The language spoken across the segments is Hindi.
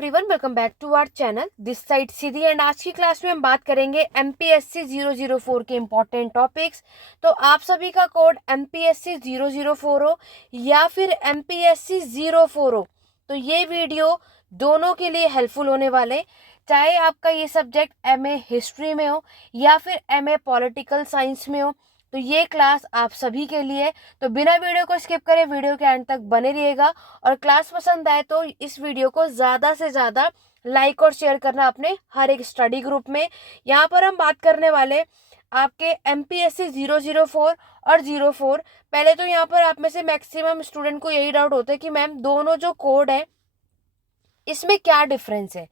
Everyone, welcome back to our channel this side Siddhi. And आज की क्लास में हम बात करेंगे एमपीएससी 004 के इम्पोर्टेंट टॉपिक्स। तो आप सभी का कोड एमपीएससी 004 हो या फिर एमपीएससी 04 हो, तो ये वीडियो दोनों के लिए हेल्पफुल होने वाले। चाहे आपका ये सब्जेक्ट एमए हिस्ट्री में हो या फिर एमए पॉलिटिकल साइंस में हो, तो ये क्लास आप सभी के लिए। तो बिना वीडियो को स्किप करें, वीडियो के एंड तक बने रहिएगा। और क्लास पसंद आए तो इस वीडियो को ज़्यादा से ज़्यादा लाइक और शेयर करना अपने हर एक स्टडी ग्रुप में। यहाँ पर हम बात करने वाले आपके एमपीएससी 004 और 04। पहले तो यहाँ पर आप में से मैक्सिमम स्टूडेंट को यही डाउट होता है कि मैम दोनों जो कोड है इसमें क्या डिफरेंस है।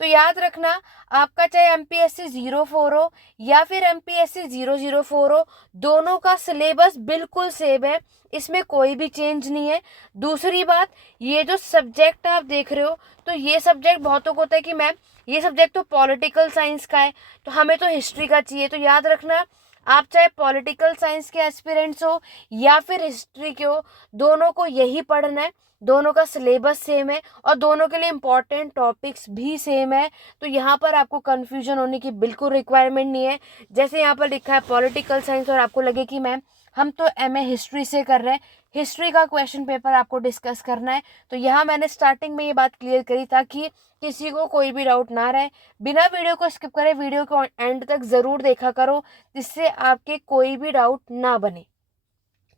तो याद रखना, आपका चाहे एमपीएससी 04 हो या फिर एमपीएससी 004 हो, दोनों का सिलेबस बिल्कुल सेम है, इसमें कोई भी चेंज नहीं है। दूसरी बात, ये जो सब्जेक्ट आप देख रहे हो, तो ये सब्जेक्ट बहुतों को होता है कि मैम ये सब्जेक्ट तो पॉलिटिकल साइंस का है, तो हमें तो हिस्ट्री का चाहिए। तो याद रखना, आप चाहे पॉलिटिकल साइंस के एस्पिरेंट्स हो या फिर हिस्ट्री के हो, दोनों को यही पढ़ना है। दोनों का सिलेबस सेम है और दोनों के लिए इम्पॉर्टेंट टॉपिक्स भी सेम है। तो यहाँ पर आपको कंफ्यूजन होने की बिल्कुल रिक्वायरमेंट नहीं है। जैसे यहाँ पर लिखा है पॉलिटिकल साइंस और आपको लगे कि मैम हम तो एमए हिस्ट्री से कर रहे हैं, हिस्ट्री का क्वेश्चन पेपर आपको डिस्कस करना है, तो यहाँ मैंने स्टार्टिंग में ये बात क्लियर करी ताकि किसी को कोई भी डाउट ना रहे। बिना वीडियो को स्किप करे वीडियो को एंड तक ज़रूर देखा करो, जिससे आपके कोई भी डाउट ना बने।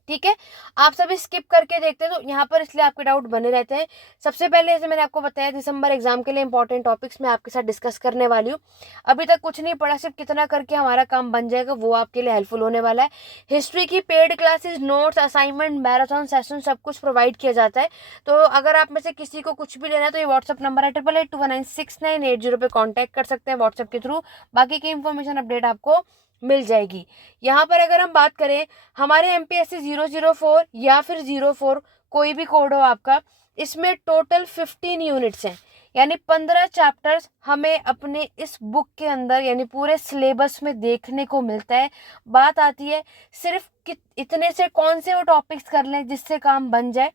ठीक है, आप सभी स्किप करके देखते हैं तो यहाँ पर इसलिए आपके डाउट बने रहते हैं। सबसे पहले जैसे मैंने आपको बताया, दिसंबर एग्जाम के लिए इंपॉर्टेंट टॉपिक्स मैं आपके साथ डिस्कस करने वाली हूँ। अभी तक कुछ नहीं पढ़ा, सिर्फ कितना करके हमारा काम बन जाएगा वो आपके लिए हेल्पफुल होने वाला है। हिस्ट्री की paid classes, notes, assignment, marathon session सब कुछ प्रोवाइड किया जाता है। तो अगर आप में से किसी को कुछ भी लेना है तो ये व्हाट्सअप नंबर है 8881969880 पे कॉन्टैक्ट कर सकते हैं व्हाट्सअप के थ्रू। बाकी की इंफॉर्मेशन अपडेट आपको मिल जाएगी। यहाँ पर अगर हम बात करें हमारे एमपीएससी 004 या फिर 04, कोई भी कोड हो आपका, इसमें टोटल 15 यूनिट्स हैं, यानी 15 चैप्टर्स हमें अपने इस बुक के अंदर यानी पूरे सिलेबस में देखने को मिलता है। बात आती है सिर्फ इतने से कौन से वो टॉपिक्स कर लें जिससे काम बन जाए,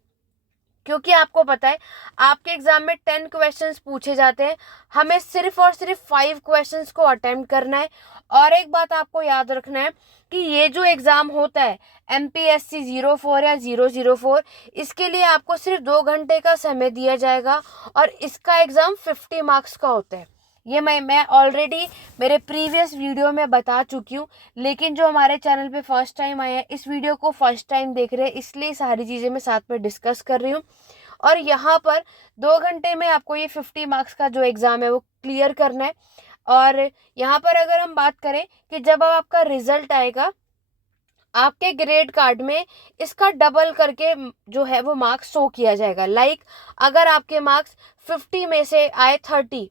क्योंकि आपको पता है आपके एग्जाम में 10 क्वेश्चंस पूछे जाते हैं, हमें सिर्फ और सिर्फ 5 क्वेश्चंस को अटेम्प्ट करना है। और एक बात आपको याद रखना है कि ये जो एग्जाम होता है एमपीएससी 04 या 004, इसके लिए आपको सिर्फ 2 घंटे का समय दिया जाएगा और इसका एग्जाम 50 मार्क्स का होता है। ये मैं ऑलरेडी मेरे प्रीवियस वीडियो में बता चुकी हूँ, लेकिन जो हमारे चैनल पे फर्स्ट टाइम आए हैं, इस वीडियो को फर्स्ट टाइम देख रहे हैं, इसलिए सारी चीज़ें मैं साथ में डिस्कस कर रही हूँ। और यहाँ पर 2 घंटे में आपको ये 50 मार्क्स का जो एग्ज़ाम है वो क्लियर करना है। और यहाँ पर अगर हम बात करें कि जब अब आपका रिजल्ट आएगा, आपके ग्रेड कार्ड में इसका डबल करके जो है वो मार्क्स शो किया जाएगा। लाइक अगर आपके मार्क्स 50 में से आए 30,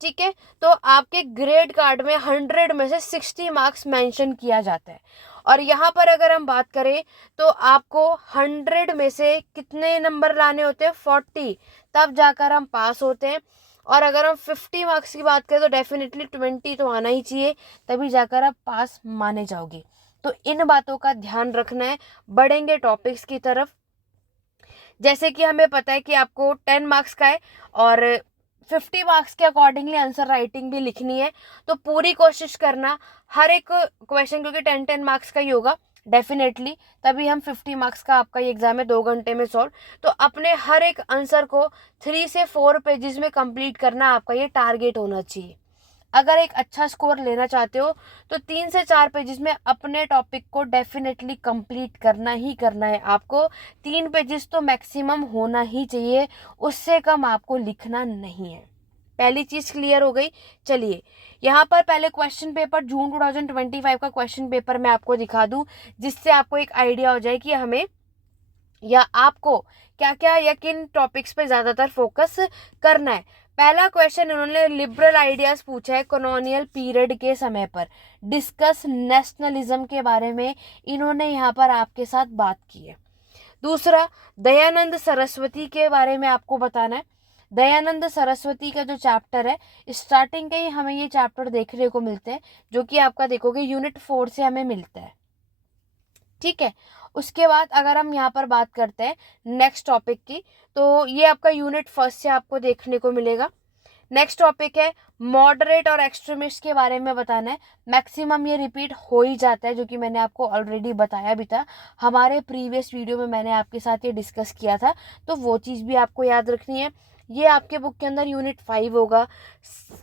ठीक है, तो आपके ग्रेड कार्ड में 100 में से 60 मार्क्स मेंशन किया जाता है। और यहाँ पर अगर हम बात करें तो आपको 100 में से कितने नंबर लाने होते हैं, 40, तब जाकर हम पास होते हैं। और अगर हम 50 मार्क्स की बात करें तो डेफिनेटली 20 तो आना ही चाहिए, तभी जाकर आप पास माने जाओगे। तो इन बातों का ध्यान रखना है। बढ़ेंगे टॉपिक्स की तरफ। जैसे कि हमें पता है कि आपको 10 मार्क्स का है और 50 मार्क्स के अकॉर्डिंगली आंसर राइटिंग भी लिखनी है, तो पूरी कोशिश करना हर एक क्वेश्चन, क्योंकि 10 मार्क्स का ही होगा डेफिनेटली, तभी हम 50 मार्क्स का आपका ये एग्जाम है 2 घंटे में सॉल्व। तो अपने हर एक आंसर को 3 से 4 पेजेस में कंप्लीट करना आपका ये टारगेट होना चाहिए। अगर एक अच्छा स्कोर लेना चाहते हो तो 3 से 4 पेजेस में अपने टॉपिक को डेफिनेटली कंप्लीट करना ही करना है। आपको 3 पेजेस तो मैक्सिमम होना ही चाहिए, उससे कम आपको लिखना नहीं है। पहली चीज़ क्लियर हो गई। चलिए यहाँ पर पहले क्वेश्चन पेपर जून 2025 का क्वेश्चन पेपर मैं आपको दिखा दूँ, जिससे आपको एक आइडिया हो जाए कि हमें या आपको क्या क्या या किन टॉपिक्स पे ज़्यादातर फोकस करना है। पहला क्वेश्चन इन्होंने लिबरल आइडियाज पूछा है कॉलोनियल पीरियड के समय पर, डिस्कस नेशनलिज्म के बारे में इन्होंने यहाँ पर आपके साथ बात की है। दूसरा, दयानंद सरस्वती के बारे में आपको बताना है। दयानंद सरस्वती का जो चैप्टर है, स्टार्टिंग के ही हमें ये चैप्टर देखने को मिलते हैं, जो कि आपका देखोगे यूनिट 4 से हमें मिलता है। ठीक है, उसके बाद अगर हम यहाँ पर बात करते हैं नेक्स्ट टॉपिक की, तो ये आपका यूनिट 1 से आपको देखने को मिलेगा। नेक्स्ट टॉपिक है मॉडरेट और एक्सट्रीमिस्ट के बारे में बताना है। मैक्सिमम ये रिपीट हो ही जाता है, जो कि मैंने आपको ऑलरेडी बताया भी था, हमारे प्रीवियस वीडियो में मैंने आपके साथ ये डिस्कस किया था, तो वो चीज़ भी आपको याद रखनी है। ये आपके बुक के अंदर यूनिट 5 होगा।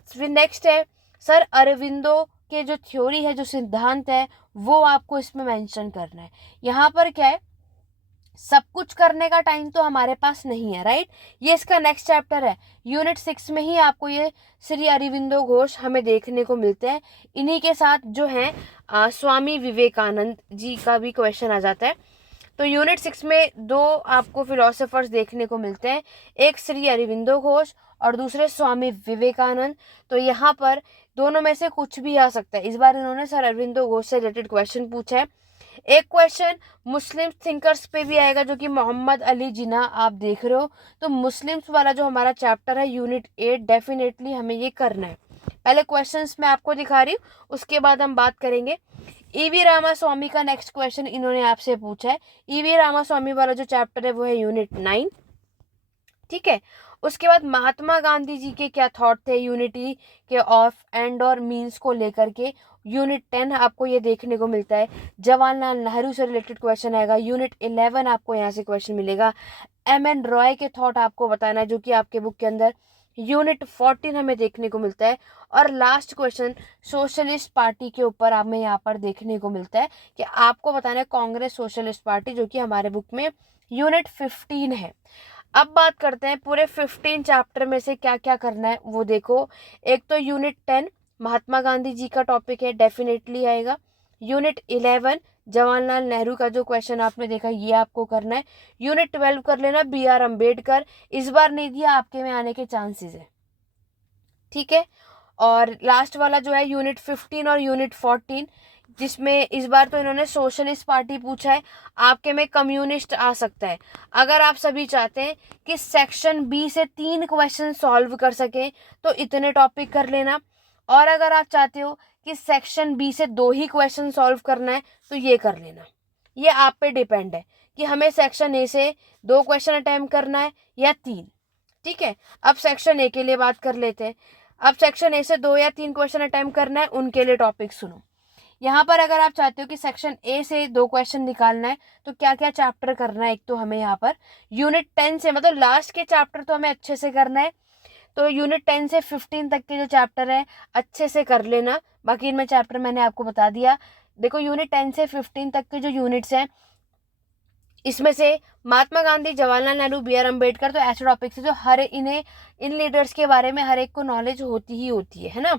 फिर नेक्स्ट है सर अरविंदो के जो थ्योरी है, जो सिद्धांत है, वो आपको इसमें मेंशन करना है। यहाँ पर क्या है, सब कुछ करने का टाइम तो हमारे पास नहीं है, राइट। ये इसका नेक्स्ट चैप्टर है। यूनिट 6 में ही आपको ये श्री अरविंदो घोष हमें देखने को मिलते हैं। इन्हीं के साथ जो है स्वामी विवेकानंद जी का भी क्वेश्चन आ जाता है। तो यूनिट 6 में दो आपको फिलोसोफर्स देखने को मिलते हैं, एक श्री अरविंदो घोष और दूसरे स्वामी विवेकानंद। तो यहाँ पर दोनों में से कुछ भी आ सकता है। इस बार इन्होंने सर अरविंदो घोष से रिलेटेड क्वेश्चन पूछा है। एक क्वेश्चन मुस्लिम थिंकर्स पे भी आएगा, जो कि मोहम्मद अली जिन्ना आप देख रहे हो। तो मुस्लिम्स वाला जो हमारा चैप्टर है यूनिट 8, डेफिनेटली हमें ये करना है। पहले क्वेश्चंस मैं आपको दिखा रही हूँ, उसके बाद हम बात करेंगे। ईवी रामास्वामी का नेक्स्ट क्वेश्चन इन्होंने आपसे पूछा है। ईवी रामास्वामी वाला जो चैप्टर है वो है यूनिट 9, ठीक है। उसके बाद महात्मा गांधी जी के क्या थॉट थे यूनिटी के ऑफ एंड और मीन्स को लेकर के, यूनिट 10 आपको ये देखने को मिलता है। जवाहरलाल नेहरू से रिलेटेड क्वेश्चन आएगा। यूनिट 11 आपको यहाँ से क्वेश्चन मिलेगा। एम.एन. रॉय के थॉट आपको बताना है, जो कि आपके बुक के अंदर यूनिट 14 हमें देखने को मिलता है। और लास्ट क्वेश्चन सोशलिस्ट पार्टी के ऊपर हमें यहाँ पर देखने को मिलता है कि आपको बताना है कांग्रेस सोशलिस्ट पार्टी, जो कि हमारे बुक में यूनिट 15 है। अब बात करते हैं पूरे 15 चैप्टर में से क्या क्या करना है वो देखो। एक तो यूनिट 10 महात्मा गांधी जी का टॉपिक है, डेफिनेटली आएगा। यूनिट 11 जवाहरलाल नेहरू का जो क्वेश्चन आपने देखा ये आपको करना है। यूनिट 12 कर लेना बी.आर. अम्बेडकर, इस बार नहीं दिया, आपके में आने के चांसेस है, ठीक है। और लास्ट वाला जो है यूनिट 15 और यूनिट 14, जिसमें इस बार तो इन्होंने सोशलिस्ट पार्टी पूछा है, आपके में कम्युनिस्ट आ सकता है। अगर आप सभी चाहते हैं कि सेक्शन बी से 3 क्वेश्चन सॉल्व कर सकें तो इतने टॉपिक कर लेना, और अगर आप चाहते हो कि सेक्शन बी से 2 ही क्वेश्चन सॉल्व करना है तो ये कर लेना। ये आप पे डिपेंड है कि हमें सेक्शन ए से 2 क्वेश्चन अटेम्प्ट करना है या 3, ठीक है। अब सेक्शन ए के लिए बात कर लेते हैं। अब सेक्शन ए से 2 या 3 क्वेश्चन अटेम्प्ट करना है, उनके लिए टॉपिक सुनो। यहाँ पर अगर आप चाहते हो कि सेक्शन ए से 2 क्वेश्चन निकालना है तो क्या क्या चैप्टर करना है, एक तो हमें यहाँ पर यूनिट 10 से, मतलब लास्ट के चैप्टर तो हमें अच्छे से करना है, तो यूनिट 10 से 15 तक के जो चैप्टर है अच्छे से कर लेना। बाकी इनमें चैप्टर मैंने आपको बता दिया। देखो यूनिट 10 से 15 तक के जो यूनिट्स हैं, इसमें से महात्मा गांधी, जवाहरलाल नेहरू, बी.आर. अम्बेडकर, तो ऐसे टॉपिक्स है जो हर इन लीडर्स के बारे में हर एक को नॉलेज होती ही होती है ना,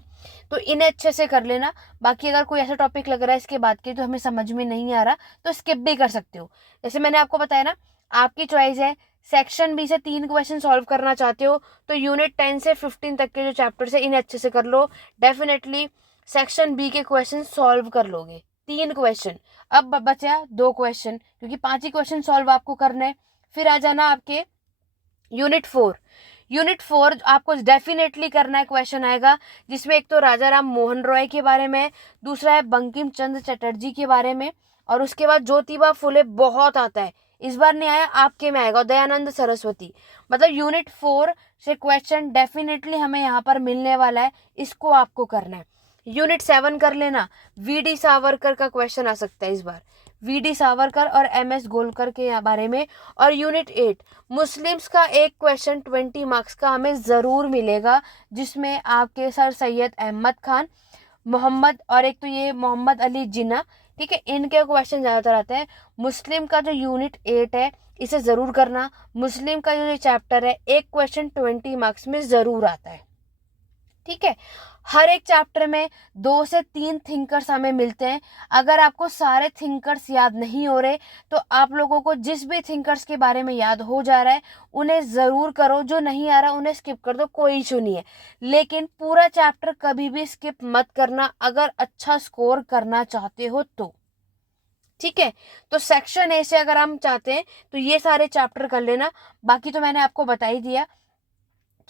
तो इन्हें अच्छे से कर लेना। बाकी अगर कोई ऐसा टॉपिक लग रहा है इसके बाद के जो हमें समझ में नहीं आ रहा तो स्किप भी कर सकते हो। जैसे मैंने आपको बताया ना, आपकी चॉइस है। सेक्शन बी से 3 क्वेश्चन सॉल्व करना चाहते हो तो यूनिट 10 से 15 तक के जो चैप्टर्स है इन्हें अच्छे से कर लो, डेफिनेटली सेक्शन बी के क्वेश्चन सॉल्व कर लोगे। 3 क्वेश्चन, अब बचा 2 क्वेश्चन, क्योंकि 5 ही क्वेश्चन सॉल्व आपको करना है। फिर आ जाना आपके यूनिट 4। यूनिट 4 आपको डेफिनेटली करना है, क्वेश्चन आएगा जिसमें एक तो राजा राम मोहन रॉय के बारे में, दूसरा है बंकिम चंद्र चटर्जी के बारे में, और उसके बाद ज्योतिबा फुले बहुत आता है, इस बार नहीं आया, आपके में आएगा, दयानंद सरस्वती। मतलब यूनिट 4 से क्वेश्चन डेफिनेटली हमें यहाँ पर मिलने वाला है, इसको आपको करना है। यूनिट 7 कर लेना, वी.डी. सावरकर का क्वेश्चन आ सकता है इस बार, वी.डी. सावरकर और एम.एस. गोलकर के बारे में। और यूनिट 8 मुस्लिम्स का एक क्वेश्चन 20 मार्क्स का हमें ज़रूर मिलेगा, जिसमें आपके सर सैयद अहमद खान, मोहम्मद, और एक तो ये मोहम्मद अली जिन्ना, ठीक है, इनके क्वेश्चन ज़्यादातर आते हैं। मुस्लिम का जो यूनिट 8 है इसे ज़रूर करना। मुस्लिम का जो चैप्टर है एक क्वेश्चन 20 मार्क्स में ज़रूर आता है, ठीक है। हर एक चैप्टर में 2 से 3 थिंकर्स हमें मिलते हैं। अगर आपको सारे थिंकर्स याद नहीं हो रहे तो आप लोगों को जिस भी थिंकर्स के बारे में याद हो जा रहा है उन्हें ज़रूर करो, जो नहीं आ रहा उन्हें स्किप कर दो, कोई इशू नहीं है। लेकिन पूरा चैप्टर कभी भी स्किप मत करना अगर अच्छा स्कोर करना चाहते हो तो, ठीक है। तो सेक्शन ए से अगर हम चाहते हैं तो ये सारे चैप्टर कर लेना। बाकी तो मैंने आपको बता ही दिया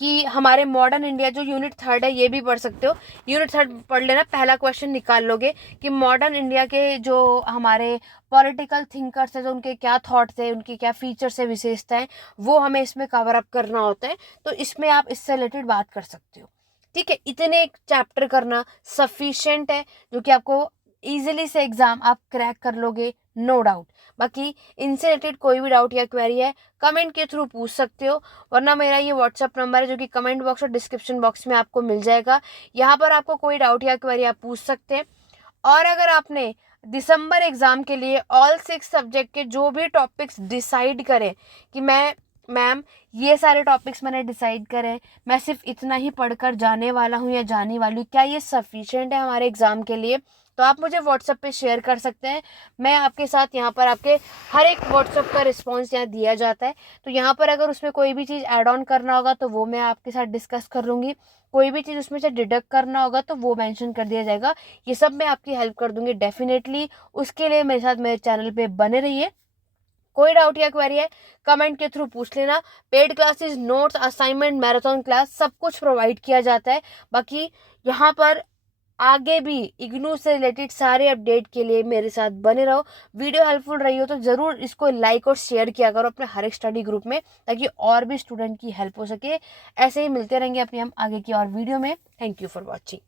कि हमारे मॉडर्न इंडिया जो यूनिट 3 है ये भी पढ़ सकते हो। यूनिट 3 पढ़ लेना, पहला क्वेश्चन निकाल लोगे कि मॉडर्न इंडिया के जो हमारे पॉलिटिकल थिंकर्स हैं, जो उनके क्या थॉट्स हैं, उनकी क्या फीचर्स है, विशेषताएं, वो हमें इसमें कवर अप करना होता है। तो इसमें आप इससे रिलेटेड बात कर सकते हो। ठीक है, इतने एक चैप्टर करना सफिशिएंट है जो कि आपको इजीली से एग्जाम आप क्रैक कर लोगे, नो डाउट। बाकी इनसे रिलेटेड कोई भी डाउट या क्वेरी है कमेंट के थ्रू पूछ सकते हो, वरना मेरा ये व्हाट्सअप नंबर है जो कि कमेंट बॉक्स और डिस्क्रिप्शन बॉक्स में आपको मिल जाएगा। यहाँ पर आपको कोई डाउट या क्वेरी आप पूछ सकते हैं। और अगर आपने दिसंबर एग्जाम के लिए ऑल 6 सब्जेक्ट के जो भी टॉपिक्स डिसाइड करें कि मैम ये सारे टॉपिक्स मैंने डिसाइड करे, मैं सिर्फ इतना ही पढ़कर जाने वाला हूँ या जाने वाली हूँ, क्या ये सफिशिएंट है हमारे एग्जाम के लिए, तो आप मुझे व्हाट्सएप पे शेयर कर सकते हैं। मैं आपके साथ यहाँ पर आपके हर एक व्हाट्सएप का रिस्पॉन्स यहाँ दिया जाता है। तो यहाँ पर अगर उसमें कोई भी चीज़ ऐड ऑन करना होगा तो वो मैं आपके साथ डिस्कस कर लूँगी, कोई भी चीज़ उसमें से डिडक्ट करना होगा तो वो मेंशन कर दिया जाएगा। ये सब मैं आपकी हेल्प कर दूंगी डेफिनेटली। उसके लिए मेरे साथ मेरे चैनल पे बने रहिए। कोई डाउट या क्वेरी है कमेंट के थ्रू पूछ लेना। Paid classes, notes, assignment, marathon class सब कुछ प्रोवाइड किया जाता है। बाकी यहाँ पर आगे भी इग्नू से रिलेटेड सारे अपडेट के लिए मेरे साथ बने रहो। वीडियो हेल्पफुल रही हो तो ज़रूर इसको लाइक और शेयर किया करो अपने हर एक स्टडी ग्रुप में, ताकि और भी स्टूडेंट की हेल्प हो सके। ऐसे ही मिलते रहेंगे अपनी हम आगे की और वीडियो में। Thank you for watching.